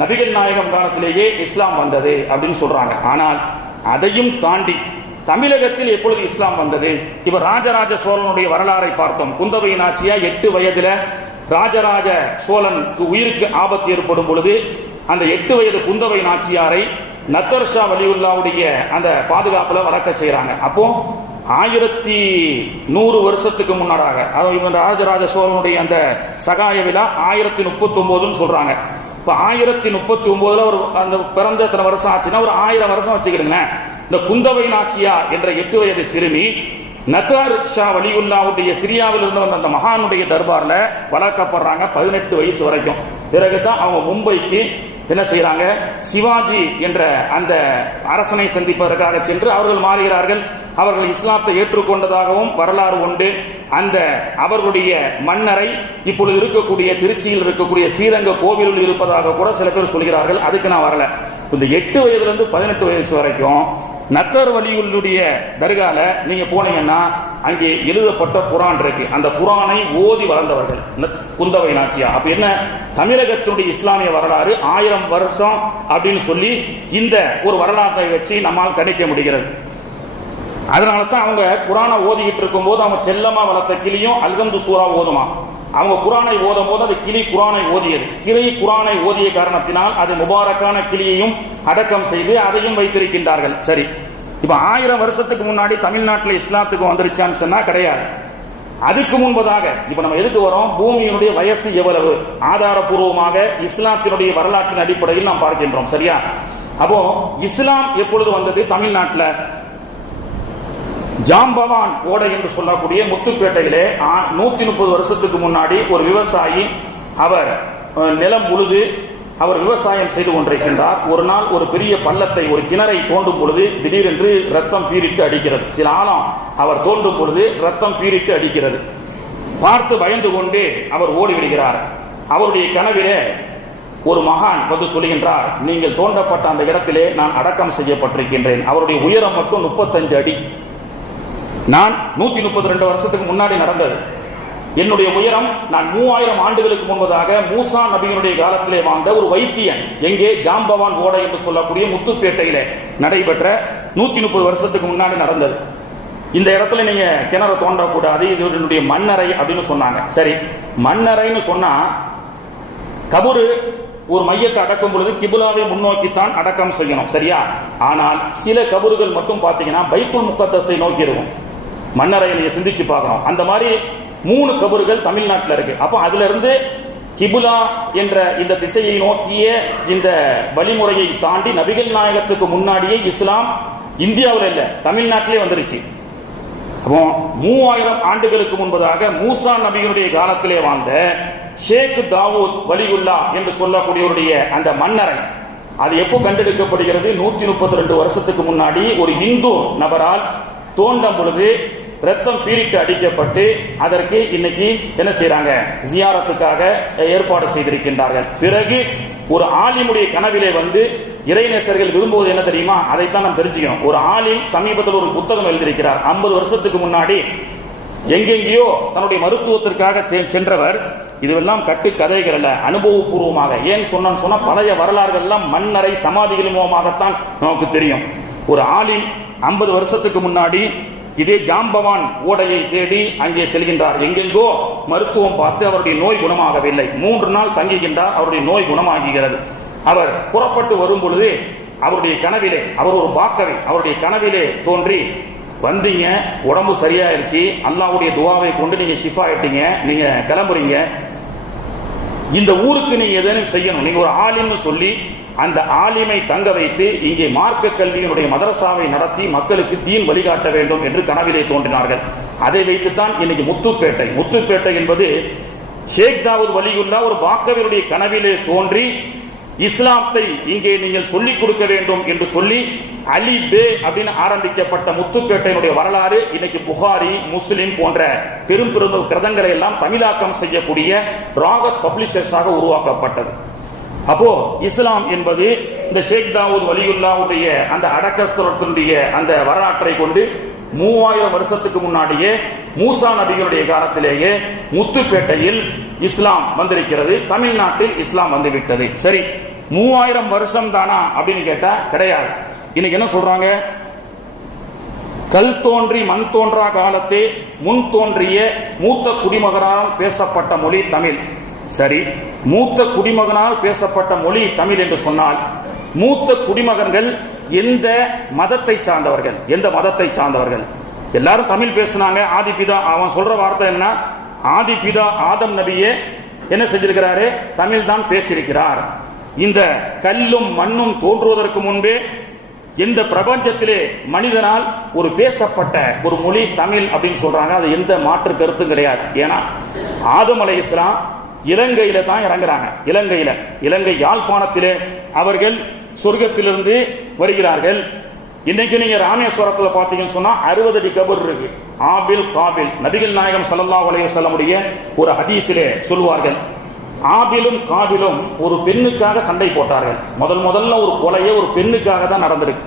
நபிகள் நாயகம் காலத்திலேயே இஸ்லாம் வந்தது அப்படின்னு சொல்றாங்க. ஆனால் அதையும் தாண்டி தமிழகத்தில் எப்பொழுது இஸ்லாம் வந்தது? இப்ப ராஜராஜ சோழனுடைய வரலாறை பார்த்தோம். குந்தவை நாச்சியா 8 வயதுல ராஜராஜ சோழனுக்கு உயிருக்கு ஆபத்து ஏற்படும் பொழுது அந்த 8 வயது குந்தவை நாச்சியாரை நத்தர் ஷா வலியுல்லாவுடைய அந்த பாதுகாப்புல வளர்க்க செய்யறாங்க. அப்போ 1100 வருஷத்துக்கு முன்னதாக, அதாவது ராஜராஜ சோழனுடைய அந்த சகாய விழா 1039 சொல்றாங்க. இப்ப 1039 ஒரு அந்த பிறந்த எத்தனை வருஷம் ஆச்சுன்னா ஒரு 1000 வருஷம் வச்சுக்கிடுங்க. இந்த குந்தவை நாச்சியா என்ற 8 வயது சிறுமி நத்தர் ஷா வலியுல்லாவுடைய சிரியாவில் இருந்து வந்த அந்த மகானுடைய தர்பார்ல வளர்க்கப்படுறாங்க 18 வயசு வரைக்கும். பிறகுதான் அவங்க மும்பைக்கு என்ன செய்யறாங்க, சிவாஜி என்ற அந்த அரசனை சந்திப்பதற்காக சென்று அவர்கள் மாறுகிறார்கள். அவர்கள் இஸ்லாத்தை ஏற்றுக்கொண்டதாகவும் வரலாறு உண்டு. அந்த அவர்களுடைய மன்னரை இப்பொழுது இருக்கக்கூடிய திருச்சியில் இருக்கக்கூடிய ஸ்ரீரங்க கோவிலில் இருப்பதாக கூட சில பேர் சொல்கிறார்கள். அதுக்கு நான் வரல. இந்த 8 வயதிலிருந்து 18 வயசு வரைக்கும் நத்தர் வலியுடைய தர்கால நீங்க போனீங்கன்னா அங்கே எழுதப்பட்ட குரான் இருக்கு. அந்த குரானை ஓதி வளர்ந்தவர்கள் குந்தவை நாச்சியா. அப்ப என்ன, தமிழகத்தினுடைய இஸ்லாமிய வரலாறு 1000 வருஷம் அப்படின்னு சொல்லி இந்த ஒரு வரலாற்றை வச்சு நம்மால் கணிக்க முடிகிறது. அதனால தான் அவங்க குரானை ஓதிக்கிட்டு இருக்கும் போது அவங்க செல்லமா வளர்த்த கிளியும் அல்ஹம்து சூரா ஓதுமா. அவங்க குரானை ஓதும் போது அது கிளி குரானை ஓதியது. கிளி குரானை ஓதிய காரணத்தினால் அது முபாரக்கான கிளியையும் அடக்கம் செய்து அதையும் வைத்திருக்கின்றார்கள். சரி, இப்ப 1000 வருஷத்துக்கு முன்னாடி தமிழ்நாட்டில் இஸ்லாத்துக்கு வந்துருச்சான்னு சொன்னா கிடையாது. அதுக்கு முன்பதாக இப்ப நம்ம எதுக்கு வரோம், பூமியினுடைய வயசு எவ்வளவு ஆதாரபூர்வமாக இஸ்லாத்தினுடைய வரலாற்றின் அடிப்படையில் நாம் பார்க்கின்றோம். சரியா? அப்போ இஸ்லாம் எப்பொழுது வந்தது தமிழ்நாட்டில்? ஜாம்பவான் ஓடை என்று சொல்லக்கூடிய முத்துப்பேட்டையிலே 130 வருஷத்துக்கு முன்னாடி ஒரு விவசாயி, அவர் நிலம் உழுது அவர் விவசாயம் செய்து கொண்டிருக்கின்றார். ஒரு நாள் ஒரு பெரிய பள்ளத்தை, ஒரு கிணறை தோண்டும் பொழுது திடீரென்று ரத்தம் பீரிட்டு அடிக்கிறது. சில ஆழம் அவர் தோண்டும் பொழுது ரத்தம் பீரிட்டு அடிக்கிறது. பார்த்து பயந்து கொண்டு அவர் ஓடிவிடுகிறார். அவருடைய கனவிலே ஒரு மகான் வந்து சொல்லுகின்றார், நீங்கள் தோண்டப்பட்ட அந்த இடத்திலே நான் அடக்கம் செய்யப்பட்டிருக்கின்றேன். அவருடைய உயரம் மட்டும் 35 அடி. நான் 132 வருஷத்துக்கு முன்னாடி நடந்தது. என்னுடைய உயரம், நான் 3000 ஆண்டுகளுக்கு முன்பதாக மூசா நபியினுடைய காலத்திலே வாழ்ந்த ஒரு வைத்தியன், எங்கே ஜாம்பவான் ஓடை என்று சொல்லக்கூடிய முத்துப்பேட்டையிலே நடைபெற்ற 130 வருஷத்துக்கு முன்னாடி நடந்தது. இந்த இடத்துல நீங்க கிணறு தோண்டக்கூடாது, இது என்னுடைய மண்ணறை அப்படின்னு சொன்னாங்க. சரி, மண்ணறைன்னு சொன்னா கபரு ஒரு மையத்தை அடக்கும் பொழுது கிபுலாவை முன்னோக்கித்தான் அடக்கம் செய்யணும். சரியா? ஆனால் சில கபறுகள் மட்டும் பாத்தீங்கன்னா பைத்துல் முகத்தஸை நோக்கி இருக்கும். மன்னரை நீங்க சிந்திச்சு பார்க்கணும். அந்த மாதிரி 3 கபறுகள் தமிழ்நாட்டில் இருக்கு. அப்ப அதுல இருந்து கிபுலா என்ற இந்த திசையை நோக்கிய இந்த வழிமுறையை தாண்டி நபிகள் நாயகத்துக்கு முன்னாடியே இஸ்லாம் இந்தியாவில் இல்ல தமிழ்நாட்டிலே வந்துருச்சு. அப்போ 3000 ஆண்டுகளுக்கு முன்பதாக மூசா நபியினுடைய காலத்திலே வாழ்ந்த ஷேக் தாவூத் வலியுல்லா என்று சொல்லக்கூடியவருடைய அந்த மன்னரை, அது எப்போ கண்டெடுக்கப்படுகிறது? 132 வருஷத்துக்கு முன்னாடி ஒரு இந்து நபரால் தோண்டும் பொழுது ரத்தம் பீரிட்டு அடிக்கப்பட்டு அதற்கு இன்னைக்கு என்ன செய்யறாங்க, ஜியாரத்துக்காக ஏற்பாடு செய்திருக்கின்றார்கள். பிறகு ஒரு ஆலிமுடைய கனவிலே வந்து இறைநேசர்கள் விரும்புவது என்ன தெரியுமா? அதைத்தான் நாம் தெரிஞ்சுக்கணும். ஒரு ஆலிம் சமீபத்தில் ஒரு புத்தகம் எழுதியிருக்கிறார். 50 வருஷத்துக்கு முன்னாடி எங்கெங்கேயோ தன்னுடைய மருத்துவத்திற்காக சென்றவர். இதுவெல்லாம் கட்டு கதைகள் அல்ல, அனுபவபூர்வமாக. ஏன் சொன்னா பழைய வரலாறுகள் எல்லாம் மண்ணறை சமாதிகள் மூலமாகத்தான் நமக்கு தெரியும். ஒரு ஆலிம் 50 வருஷத்துக்கு முன்னாடி இதே ஜாம்பவான் ஓடையை தேடி அங்கே செல்கின்றார். எங்கெங்கோ மருத்துவம் பார்த்து அவருடைய நோய் குணமாகவில்லை. 3 நாள் தங்குகின்றார், அவருடைய நோய் குணமாகிறது. அவர் புறப்பட்டு வரும் பொழுது அவருடைய கனவிலே, அவர் ஒரு பாக்கவை, அவருடைய கனவிலே தோன்றி, வந்தீங்க, உடம்பு சரியாயிருச்சு, அல்லாஹ்வுடைய துஆவை கொண்டு நீங்க ஷிஃபா ஆயிட்டீங்க, நீங்க கிளம்புறீங்க, இந்த ஊருக்கு நீங்க எதனும் செய்யணும், நீங்க ஒரு ஆலிம்னு சொல்லி அந்த ஆலிமை தங்க வைத்து இங்கே மார்க்க கல்வியினுடைய மதரசாவை நடத்தி மக்களுக்கு தீன் வழிகாட்ட வேண்டும் என்று கனவிலே தோன்றினார்கள். அதை வைத்துத்தான் இன்னைக்கு முத்துப்பேட்டை என்பது ஷேக் தாவூத் வலியுல்லா ஒரு பாக்கவினுடைய கனவிலே தோன்றி இஸ்லாத்தை இங்கே நீங்கள் சொல்லிக் கொடுக்க வேண்டும் என்று சொல்லி அலி பே அப்படின்னு ஆரம்பிக்கப்பட்ட முத்துப்பேட்டையினுடைய வரலாறு இன்னைக்கு புகாரி, முஸ்லிம் போன்ற பெரும் பெரும் கிரந்தங்களை எல்லாம் தமிழாக்கம் செய்யக்கூடிய ராகத் பப்ளிஷர்ஸாக உருவாக்கப்பட்டது. அப்போ இஸ்லாம் என்பது இந்த ஷேக் தாவூத் வலியுல்லாவுடைய அந்த அடக்கஸ்தலத்தினுடைய அந்த வரலாற்றை கொண்டு 3000 வருஷத்துக்கு முன்னாடியே மூசா நபிகளுடைய காலத்திலேயே முத்துப்பேட்டையில் இஸ்லாம் வந்திருக்கிறது, தமிழ்நாட்டில் இஸ்லாம் வந்துவிட்டது. சரி, 3000 வருஷம் தானா அப்படின்னு கேட்டா கிடையாது. இன்னைக்கு என்ன சொல்றாங்க? கல் தோன்றி மண் தோன்றா காலத்தே முன் தோன்றிய மூத்த குடிமகனால் பேசப்பட்ட மொழி தமிழ். சரி, மூத்த குடிமகனால் பேசப்பட்ட மொழி தமிழ் என்று சொன்னால் மூத்த குடிமகன்கள் எந்த மதத்தை சார்ந்தவர்கள்? எந்த மதத்தை சார்ந்தவர்கள்? எல்லாரும் தமிழ் பேசினாங்க. ஆதிபிதா அவன் சொல்ற வார்த்தை என்ன? ஆதிபிதா ஆதம் நபியே என்ன செஞ்சிருக்கிறாரு? தமிழ் தான் பேசியிருக்கிறார். இந்த கல்லும் மண்ணும் தோன்றுவதற்கு முன்பே எந்த பிரபஞ்சத்திலே மனிதனால் ஒரு பேசப்பட்ட ஒரு மொழி தமிழ் அப்படின்னு சொல்றாங்க. அது எந்த மாற்று கருத்தும் கிடையாது. ஏன்னா ஆதம் அலைஹிஸ்ஸலாம் இலங்கையில தான் இறங்குறாங்க. இலங்கை யாழ்ப்பாணத்திலே அவர்கள் சொர்க்கத்திலிருந்து வருகிறார்கள். இன்னைக்கு நீங்க ராமேஸ்வரத்தில் பார்த்தீங்கன்னு சொன்னா 60 அடி கபர் இருக்கு. ஆபில் காபில் நபிகள் நாயகம் ஸல்லல்லாஹு அலைஹி வஸல்லமுடைய ஒரு ஹதீஸிலே சொல்வார்கள், ஆபிலும் காபிலும் ஒரு பெண்ணுக்காக சண்டை போட்டார்கள். முதல்ல ஒரு கொலையே ஒரு பெண்ணுக்காக தான் நடந்திருக்கு.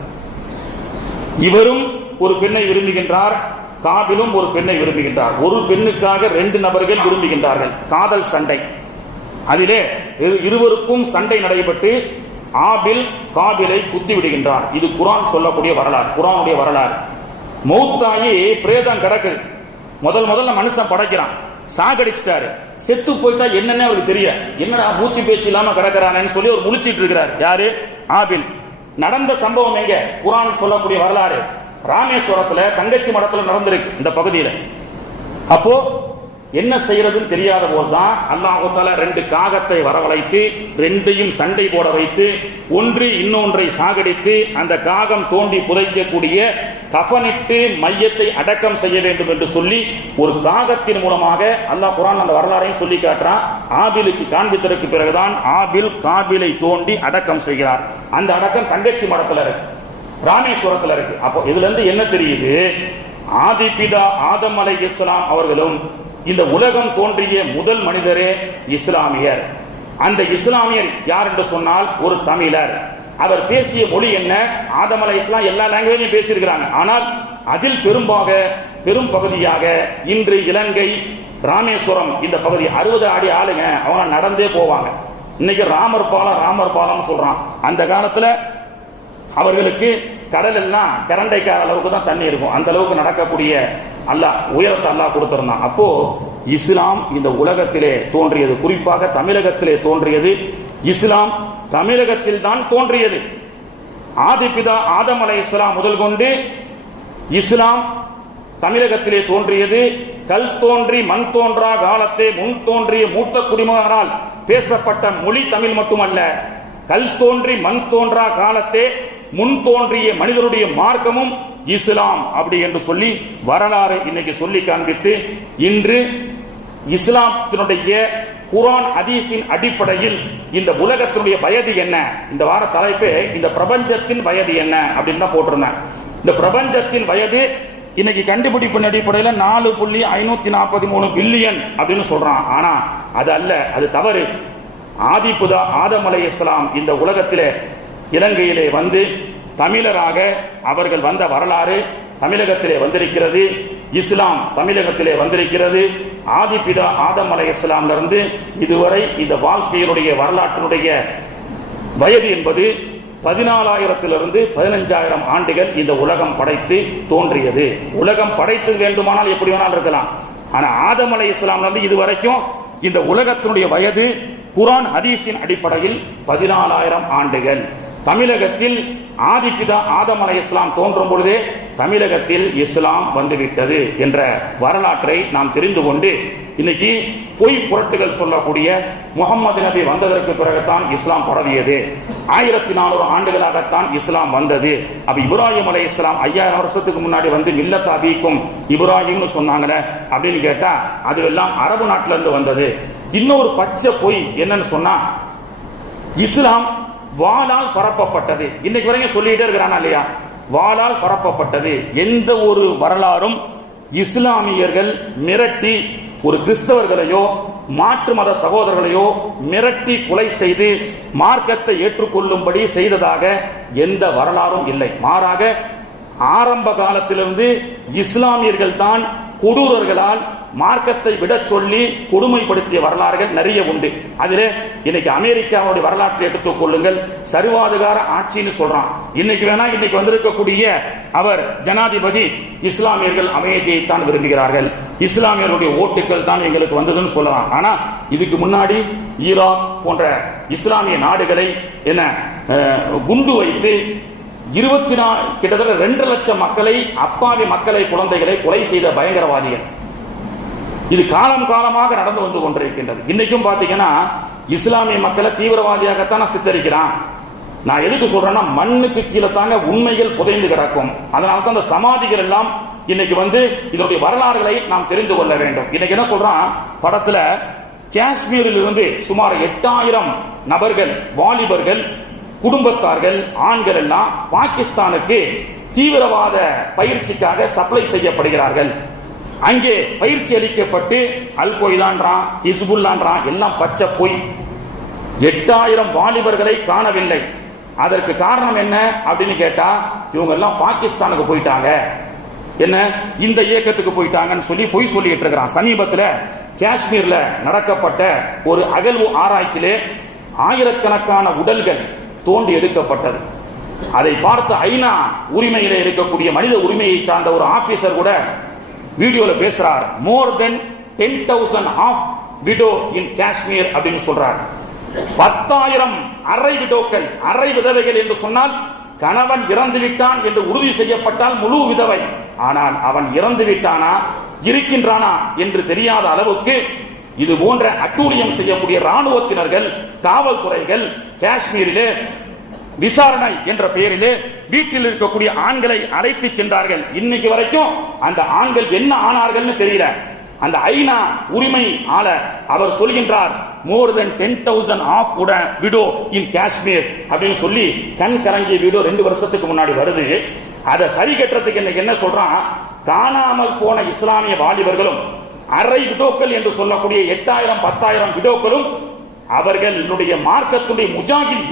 இவரும் ஒரு பெண்ணை விரும்புகின்றார், காபிலும் ஒரு பெண்ணை விரும்புகின்றார். ஒரு பெண்ணுக்காக 2 நபர்கள் விரும்புகின்றார்கள். காதல் சண்டை. அதிலே இருவருக்கும் சண்டை நடைபெற்று ஆபில் காபிலை குத்தி விடுகின்றார். இது குர்ஆன் சொல்லக்கூடிய வரலாறு, குர்ஆனுடைய வரலாறு. மௌத்தாயி பிரேதம் கிடக்குது. முதல்ல மனுஷன் படைக்கிறான், சாகடிச்சிட்டாரு. செத்து போயிட்டா என்னன்னு அவருக்கு தெரியும். என்னடா மூச்சு பேச்சு இல்லாம கிடக்கிறானேன்னு சொல்லி அவர் முழிச்சிட்டு இருக்கிறார். யாரு? ஆபில். நடந்த சம்பவம் எங்க? குர்ஆன் சொல்லக்கூடிய வரலாறு ராமேஸ்வரத்துல தங்கச்சி மடத்துல நடந்திருக்கு இந்த பகுதியில. அப்போ என்ன செய்யறதுன்னு தெரியாத போதுதான் அல்லாஹ் தஆலா 2 காகத்தை வரவழைத்து 2யும் சண்டை போட வைத்து ஒன்று இன்னொன்றை சாகடித்து அந்த காகம் தோண்டி புதைக்கக்கூடிய கஃனிட்டு மையத்தை அடக்கம் செய்ய வேண்டும் என்று சொல்லி ஒரு காகத்தின் மூலமாக அல்லாஹ் குர்ஆன் அந்த வரலாறையும் சொல்லி காட்டுறான். ஆபிலுக்கு காண்பித்ததற்கு பிறகுதான் ஆபில் காபிலை தோண்டி அடக்கம் செய்கிறார். அந்த அடக்கம் தங்கச்சி மடத்துல இருக்கு, ராமேஸ்வரத்துல இருக்கு. அப்போ இதுல இருந்து என்ன தெரியுது? ஆதிபிதா ஆதம் அலைஹிஸ்ஸலாம் அவர்களும் இந்த உலகம் தோன்றிய முதல் மனிதரே இஸ்லாமியர். அந்த இஸ்லாமியர் யார் என்று சொன்னால் ஒரு தமிழர். அவர் பேசிய மொழி என்ன? ஆதம் அலைஹிஸ்ஸலாம் எல்லா லாங்குவேஜும் பேசியிருக்கிறாங்க. ஆனால் அதில் பெரும் பகுதியாக இன்று இலங்கை ராமேஸ்வரம் இந்த பகுதி 60 அடி ஆளுங்க அவங்க நடந்தே போவாங்க. இன்னைக்கு ராமர் பாலம் சொல்றான். அந்த காலத்துல அவர்களுக்கு கடல் எல்லாம் கரண்டைக்கார அளவுக்கு தான் தண்ணி இருக்கும். அந்த அளவுக்கு நடக்கக்கூடிய அல்லாஹ் உயரத்தை அல்லாஹ் கொடுத்திருந்தான். அப்போ இஸ்லாம் இந்த உலகத்திலே தோன்றியது, குறிப்பாக தமிழகத்திலே தோன்றியது. இஸ்லாம் தமிழகத்தில் தான் தோன்றியது. ஆதிபிதா ஆதம் அலைஹிஸ்ஸலாம் முதல் கொண்டு இஸ்லாம் தமிழகத்திலே தோன்றியது. கல் தோன்றி மண் தோன்றா காலத்தே முன் தோன்றிய மூத்த குடிமகனால் பேசப்பட்ட மொழி தமிழ் மட்டுமல்ல, கல் தோன்றி மண் தோன்றா காலத்தே முன் தோன்றிய மனிதனுடைய மார்க்கமும் இஸ்லாம் அப்படி என்று சொல்லி வரலாறு இன்னைக்கு சொல்லி காண்பித்து இன்று இஸ்லாத்தினுடைய குர்ஆன் ஹதீஸின் அடிப்படையில் இந்த உலகத்தினுடைய வயது என்ன? இந்த வார தலைப்பு இந்த பிரபஞ்சத்தின் வயது என்ன அப்படின்னு தான் போட்டிருந்தேன். இந்த பிரபஞ்சத்தின் வயது இன்னைக்கு கண்டுபிடிப்பின் அடிப்படையில் 4.543 பில்லியன் அப்படின்னு சொல்றான். ஆனா அது அல்ல, அது தவறு. ஆதிபிதா ஆதம் அலைஹிஸ்ஸலாம் இந்த உலகத்திலே இலங்கையிலே வந்து தமிழராக அவர்கள் வந்த வரலாறு தமிழகத்திலே வந்திருக்கிறது. இஸ்லாம் தமிழகத்திலே வந்திருக்கிறது. ஆதிபிதா ஆதம் அலைஹிஸ்ஸலாம்ல இருந்து இதுவரை இந்த வாழ்க்கையினுடைய வரலாற்றினுடைய வயது என்பது 14,000 15,000 ஆண்டுகள் இந்த உலகம் படைத்து தோன்றியது. உலகம் படைத்து வேண்டுமானால் எப்படி வேணாலும் இருக்கலாம். ஆனா ஆதம் அலைஹிஸ்ஸலாம்ல இருந்து இதுவரைக்கும் இந்த உலகத்தினுடைய வயது குர்ஆன் ஹதீஸின் அடிப்படையில் 14,000 ஆண்டுகள். தமிழகத்தில் ஆதிபிதா ஆதம் அலைஹிஸ்ஸலாம் தோன்றும் பொழுதே தமிழகத்தில் இஸ்லாம் வந்துவிட்டது என்ற வரலாற்றை நாம் தெரிந்து கொண்டு இன்னைக்கு பொய் புரட்டுகள் சொல்லக்கூடிய முகமது நபி வந்ததற்கு பிறகுதான் இஸ்லாம் பரவியது, 1400 ஆண்டுகளாகத்தான் இஸ்லாம் வந்தது. அப்ப இப்ராஹிம் அலைஹிஸ்ஸலாம் 5000 வருஷத்துக்கு முன்னாடி வந்து மில்லத் அபீக்கும் இப்ராஹிம்னு சொன்னாங்கல அப்படின்னு கேட்டா அதுவெல்லாம் அரபு நாட்டில இருந்து வந்தது. இன்னொரு பச்சை பொய் என்னன்னு சொன்னா இஸ்லாம் வாளால் பரப்பப்பட்டது. இன்னைக்கு வரைக்கும் சொல்லிட்டே இருக்கிறானா இல்லையா? வாளால் பரப்பப்பட்டது. எந்த ஒரு வரலாறும் இஸ்லாமியர்கள் மிரட்டி ஒரு கிறிஸ்தவர்களையோ மாற்று மத சகோதரர்களையோ மிரட்டி கொலை செய்து மார்க்கத்தை ஏற்றுக்கொள்ளும்படி செய்ததாக எந்த வரலாறும் இல்லை. மாறாக ஆரம்ப காலத்திலிருந்து இஸ்லாமியர்கள் தான் கொடூரர்களால் மார்க்கத்தை விட சொல்லி கொடுமைப்படுத்திய வரலாறுகள் நிறைய உண்டு. அதிலே இன்னைக்கு அமெரிக்காவுடைய வரலாற்றை எடுத்துக் கொள்ளுங்கள். சர்வாதிகார ஆட்சின்னு சொல்றான். இன்னைக்கு வந்திருக்கக்கூடிய அவர் ஜனாதிபதி இஸ்லாமியர்கள் அமைதியைத்தான் விரும்புகிறார்கள், இஸ்லாமியர்களுடைய ஓட்டுகள் தான் எங்களுக்கு வந்ததுன்னு சொல்லலாம். ஆனா இதுக்கு முன்னாடி ஈராக் போன்ற இஸ்லாமிய நாடுகளை என்ன குண்டு வைத்து கிட்டத்தட்ட 2 லட்சம் மக்களை, அப்பாவி மக்களை, குழந்தைகளை கொலை செய்த பயங்கரவாதிகள். இது காலம் காலமாக நடந்து வந்து கொண்டிருக்கின்றது. இன்னைக்கும் பாத்தீங்கன்னா இஸ்லாமிய மக்களை தீவிரவாதியாகத்தான் சித்தரிக்கிறான். நான் எதுக்கு சொல்றேன்னா, மண்ணுக்கு கீழே தாங்க உண்மைகள் புதைந்து கிடக்கும். அதனால தான் அந்த சமாதிகள் எல்லாம் இன்னைக்கு இதனுடைய வரலாறுகளை நாம் தெரிந்து கொள்ள வேண்டும். இன்னைக்கு என்ன சொல்றான் படத்துல, காஷ்மீரில் இருந்து சுமார் 8000 நபர்கள், வாலிபர்கள், குடும்பத்தார்கள், ஆண்கள் எல்லாம் பாகிஸ்தானுக்கு தீவிரவாத பயிற்சிக்காக சப்ளை செய்யப்படுகிறார்கள். அங்கே பயிற்சி அளிக்கப்பட்டு அல் கொய்தான்றான், ஹிஸ்புல்லான்றான், எல்லாம் பச்சை பொய். 8000 வாலிபர்களை காணவில்லை. அதற்கு காரணம் என்ன அப்படின்னு கேட்டா, இவங்க எல்லாம் பாகிஸ்தானுக்கு போயிட்டாங்க, என்ன இந்த இயக்கத்துக்கு போயிட்டாங்கன்னு சொல்லி பொய் சொல்லிட்டு இருக்கிறான். சமீபத்தில் காஷ்மீர்ல நடக்கப்பட்ட ஒரு அகழ்வு ஆராய்ச்சியிலே ஆயிரக்கணக்கான உடல்கள் தோண்டி எடுக்கப்பட்டது. அதை பார்த்த ஐநா உரிமையிலே இருக்கக்கூடிய மனித உரிமையை சார்ந்த ஒரு ஆபீசர் கூட வீடியோல பேசுறார். மோர் தென் 10,000 ஆஃப் விடோ இன் காஷ்மீர் அப்படின்னு சொல்றார். 10,000 அரை விடோக்கள், அரை விதவைகள் என்று சொன்னால் கணவன் இறந்து விட்டான் என்று உறுதி செய்யப்பட்டால் முழு விதவை. ஆனால் அவன் இறந்து விட்டானா, இருக்கின்றானா என்று தெரியாத அளவுக்கு இது போன்ற அட்டூழியம் செய்யக்கூடிய ராணுவத்தினர்கள், காவல்துறைகள் காஷ்மீரிலே விசாரணை என்ற பெயரிலே வீட்டில் இருக்கக்கூடிய ஆண்களை அழைத்து சென்றார்கள். இன்னைக்கு வரைக்கும் அந்த ஆண்கள் என்ன ஆனார்கள் தெரியல. அந்த ஐநா உரிமை ஆளர் அவர் சொல்கின்றார், மோர் தென் 10,000 ஆஃப் விடோ இன் காஷ்மீர் அப்படின்னு சொல்லி கண் கலங்கிய வீடியோ 2 வருஷத்துக்கு முன்னாடி வருது. அதை சரி கட்டுறதுக்கு இன்னைக்கு என்ன சொல்றான், காணாமல் போன இஸ்லாமிய வாலிபர்களும் அரை விடோக்கள் என்று சொல்லக்கூடிய 8000 10,000 விடோக்களும் அவர்களுடைய மார்க்கத்துடைய முஜாஹித்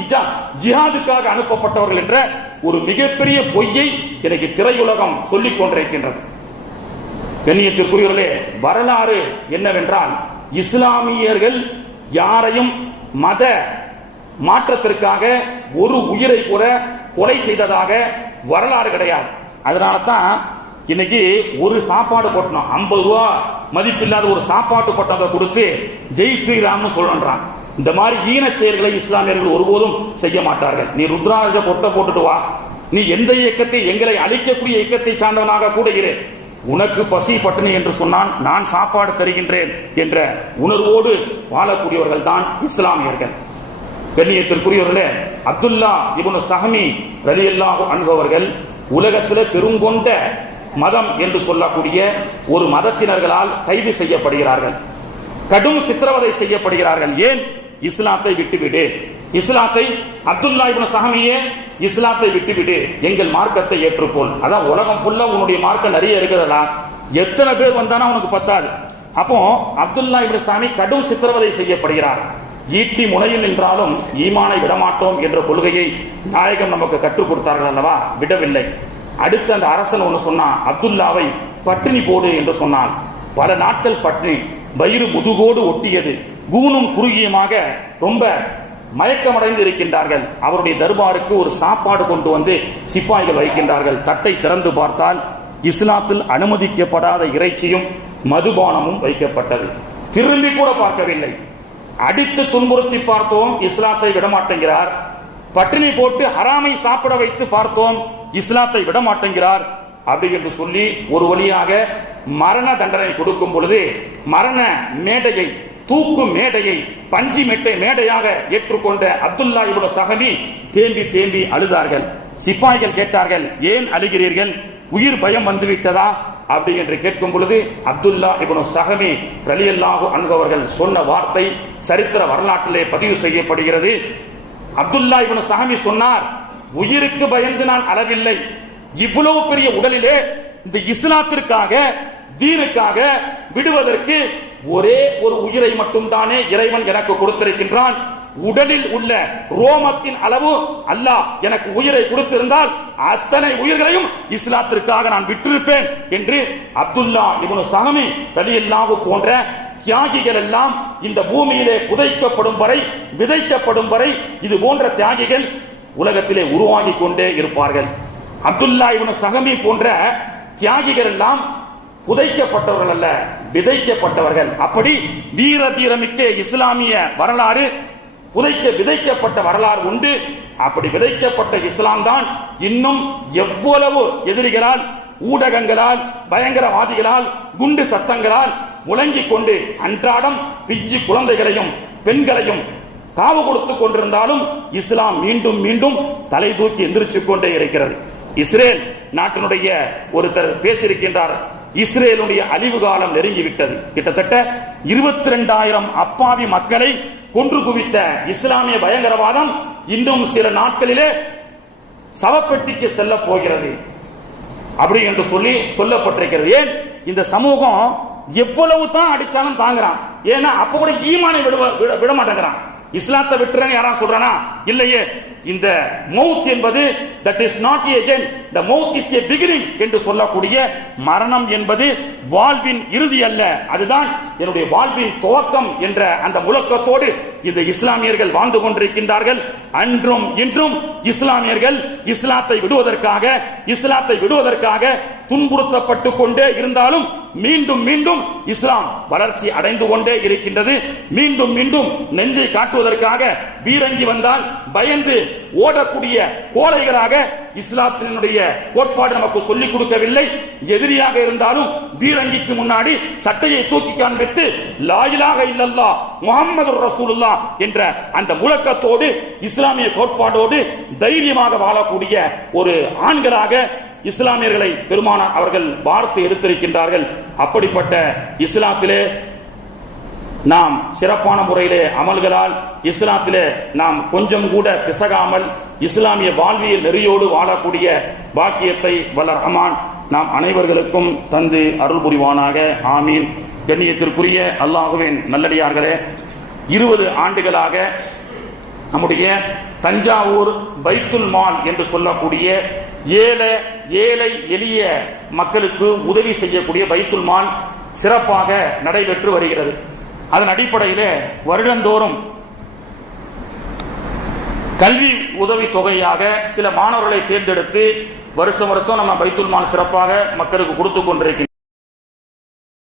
ஜிஹாதுக்காக அனுப்பப்பட்டவர்கள் என்ற ஒரு மிகப்பெரிய பொய்யை எனக்கு திரையுலகம் சொல்லிக் கொண்டிருக்கின்றது. கண்ணியத்திற்குரியவர்களே, வரலாறு என்னவென்றால், இஸ்லாமியர்கள் யாரையும் மத மாற்றத்திற்காக ஒரு உயிரை கூட கொலை செய்ததாக வரலாறு கிடையாது. அதனால தான் இன்னைக்கு ஒரு சாப்பாடு போட்டோம், 50 ரூபா மதிப்பில்லாத ஒரு சாப்பாட்டு பட்டத்தை கொடுத்து ஜெய் ஸ்ரீராம்னு சொல்றான். இந்த மாதிரி ஈன செயல்களை இஸ்லாமியர்கள் ஒருபோதும் செய்ய மாட்டார்கள். நீ ருத்ராஜ பொட்டை போட்டுட்டு வா, நீ எந்த இயக்கத்தை, எங்களை அழிக்கக்கூடிய இயக்கத்தை சார்ந்தவனாக கூட இரு, உனக்கு பசி பட்டினி என்று சொன்னால் நான் சாப்பாடு தருகின்றேன் என்ற உணர்வோடு வாழக்கூடியவர்கள் தான் இஸ்லாமியர்கள். கண்ணியத்திற்குரியவர்களே, அப்துல்லா இப்னு சஹமி ரலியல்லாஹு அன்ஹு அவர்கள் உலகத்தில் பெருங்கொண்ட மதம் என்று சொல்லக்கூடிய ஒரு மதத்தினர்களால் கைது செய்யப்படுகிறார்கள், கடும் சித்திரவதை செய்யப்படுகிறார்கள். ஏன்? இஸ்லாத்தை விட்டுவிடு, இஸ்லாத்தை, அப்துல்லா இப்னு சஹமியே இஸ்லாத்தை விட்டுவிடு, எங்கள் மார்க்கத்தை ஏற்றுக்கொள். அதான் உலகம் ஃபுல்லா உன்னுடைய மார்க்கம் நிறைய இருக்கிறதா, எத்தனை பேர் வந்தானா உனக்கு பத்தாது. அப்போ அப்துல்லா இப்னு சஹமி கடும் சித்திரவதை செய்யப்படுகிறார். ஈட்டி முனையில் நின்றாலும் ஈமானை விடமாட்டோம் என்ற கொள்கையை நாயகம் நமக்கு கற்றுக் கொடுத்தார்கள் அல்லவா, விடவில்லை. அடுத்து அந்த அரசன் ஒன்று சொன்னான், அப்துல்லாவை பட்டினி போடு என்று சொன்னான். பல நாட்கள் பட்டினி, வயிறு முதுகோடு ஒட்டியது, கூனும் குறுகியமாக ரொம்ப மயக்கமடைந்து இருக்கின்றார்கள். அவருடைய தர்பாருக்கு ஒரு சாப்பாடு கொண்டு வந்து சிப்பாய்கள் வைக்கின்றார்கள். தட்டை திறந்து பார்த்தால் இஸ்லாத்தில் அனுமதிக்கப்படாத இறைச்சியும் மதுபானமும் வைக்கப்பட்டது. திரும்பி கூட பார்க்கவில்லை. அடித்து துன்புறுத்தி பார்த்தோம், இஸ்லாத்தை விடமாட்டேங்கிறார். பட்டினி போட்டு ஹராமை சாப்பிட வைத்து பார்த்தோம், இஸ்லாத்தை விடமாட்டேங்கிறார். அப்படி என்று சொல்லி ஒரு வழியாக மரண தண்டனை கொடுக்கும் பொழுது மரண மேடையை, தூக்கு மேடையை பஞ்சி மேடையாக ஏற்றுக்கொண்ட அப்துல்லா இப்னு சஹமி தேம்பி தேம்பி அழுதார்கள். சிப்பாய்கள் கேட்டார்கள், ஏன் அழுகிறீர்கள், உயிர் பயம் வந்துவிட்டதா அப்படி என்று கேட்கும் பொழுது அப்துல்லா இப்னு சஹமி ரலியல்லாஹு அன்ஹு அவர்கள் சொன்ன வார்த்தை சரித்திர வரலாற்றிலே பதிவு செய்யப்படுகிறது. அப்துல்லா இப்னு சஹமி சொன்னார், உயிருக்கு பயந்து நான் அழவில்லை, இவ்வளவு பெரிய உடலிலே இந்த இஸ்லாத்திற்காக, தீனுக்காக விடுவதற்கு ஒரே ஒரு உயிரை மட்டும் தானே இறைவன் எனக்கு கொடுத்திருக்கின்றான். உடலில் உள்ள ரோமத்தின் அளவு அல்லாஹ் எனக்கு உயிரை கொடுத்திருந்தால் அத்தனை உயிர்களையும் இஸ்லாத்திற்காக நான் விட்டிருப்பேன் என்று அப்துல்லா இப்னு ஸஹமி ரலியல்லாஹு போன்ற தியாகிகள் எல்லாம் இந்த பூமியிலே புதைக்கப்படும் வரை, விதைக்கப்படும் வரை இது போன்ற தியாகிகள் உலகத்திலே உருவாகி கொண்டே இருப்பார்கள். அப்துல்லா இப்னு ஸஹமி போன்ற தியாகிகள் எல்லாம் புதைக்கப்பட்டவர்கள் அல்ல, விதைக்கப்பட்டவர்கள். அப்படி வீர தீரமிக்க இஸ்லாமிய வரலாறு விதைக்கப்பட்ட வரலாறு உண்டு. அப்படி விதைக்கப்பட்ட இஸ்லாம் தான் இன்னும் எவ்வளவு எதிரிகளால், ஊடகங்களால், பயங்கரவாதிகளால், குண்டு சத்தங்களால் முழங்கிக் கொண்டு அன்றாடம் பிஞ்சு குழந்தைகளையும் பெண்களையும் காவு கொடுத்துக் கொண்டிருந்தாலும் இஸ்லாம் மீண்டும் மீண்டும் தலை தூக்கி எந்திரிச்சு கொண்டே இருக்கிறது. இஸ்ரேல் நாட்டினுடைய ஒருத்தர் பேசியிருக்கின்றார், இஸ்ரேலுடைய அழிவு காலம் நெருங்கிவிட்டது. கிட்டத்தட்ட 22,000 அப்பாவி மக்களை கொன்று குவித்த இஸ்லாமிய பயங்கரவாதம் இன்னும் சில நாட்களிலே சவப்பெட்டிக்கு செல்ல போகிறது அப்படி என்று சொல்லப்பட்டிருக்கிறது. ஏன் இந்த சமூகம் எவ்வளவு தான் அடிச்சாலும் தாங்குறான்? ஏன்னா அப்ப கூட ஈமானை விட மாட்டேங்கிறான். இஸ்லாத்தை விட்டுறேன்னு யாரா சொல்றானா? இல்லையே. இந்த மௌத் என்பது that is not a end, the mouth is a beginning என்று சொல்லக்கூடிய மரணம் என்பது வாழ்வின் இறுதி அல்ல, அதுதான் என்னுடைய வாழ்வின் துவக்கம் என்ற அந்த முழக்கத்தோடு இந்த இஸ்லாமியர்கள் வாழ்ந்து கொண்டிருக்கின்றார்கள். அன்றும் இன்றும் இஸ்லாமியர்கள் இஸ்லாத்தை விடுவதற்காக துன்புறுத்தப்பட்டு கொண்டே இருந்தாலும் மீண்டும் மீண்டும் இஸ்லாம் வளர்ச்சி அடைந்து கொண்டே இருக்கின்றது. மீண்டும் மீண்டும் நெஞ்சை காட்டுவதற்காக பீரங்கி வந்தால் பயந்து ஓடக்கூடிய கோழைகளாக இஸ்லாத்தினுடைய கோட்பாடு நமக்கு சொல்லிக் கொடுக்கவில்லை. எதிரியாக இருந்தாலும் பீரங்கிக்கு முன்னாடி சட்டையை தூக்கி காண்பித்து லா இலாஹ இல்லல்லாஹ் முஹம்மதுர் ரசூலுல்லாஹ் என்ற அந்த முழக்கத்தோடு இஸ்லாமிய கோட்பாடோடு தைரியமாக வாழக்கூடிய ஒரு ஆண்களாக இஸ்லாமியர்களை பெருமானார் அவர்கள் வார்த்தை எடுத்திருக்கின்றார்கள். அப்படிப்பட்ட இஸ்லாத்திலே நாம் சிறப்பான முறையிலே அமல்களால் இஸ்லாத்திலே நாம் கொஞ்சம் கூட பிசகாமல் இஸ்லாமிய வாழ்வியல் நெறியோடு வாழக்கூடிய பாக்கியத்தை வல்ல ரஹ்மான் நாம் அனைவர்களுக்கும் தந்து அருள் புரிவானாக. ஆமீன். கண்ணியத்திற்குரிய அல்லாஹ்வின் நல்லடியார்களே, 20 ஆண்டுகளாக நம்முடைய தஞ்சாவூர் பைத்துல் மால் என்று சொல்லக்கூடிய ஏழை எளிய மக்களுக்கு உதவி செய்யக்கூடிய பைத்துல் மால் சிறப்பாக நடைபெற்று வருகிறது. அதன் அடிப்படையில் வருடந்தோறும் கல்வி உதவி தொகையாக சில மாணவர்களை தேர்ந்தெடுத்து வருஷம் நம்ம பைத்துல் மால் சிறப்பாக மக்களுக்கு கொடுத்து கொண்டிருக்கின்றோம்.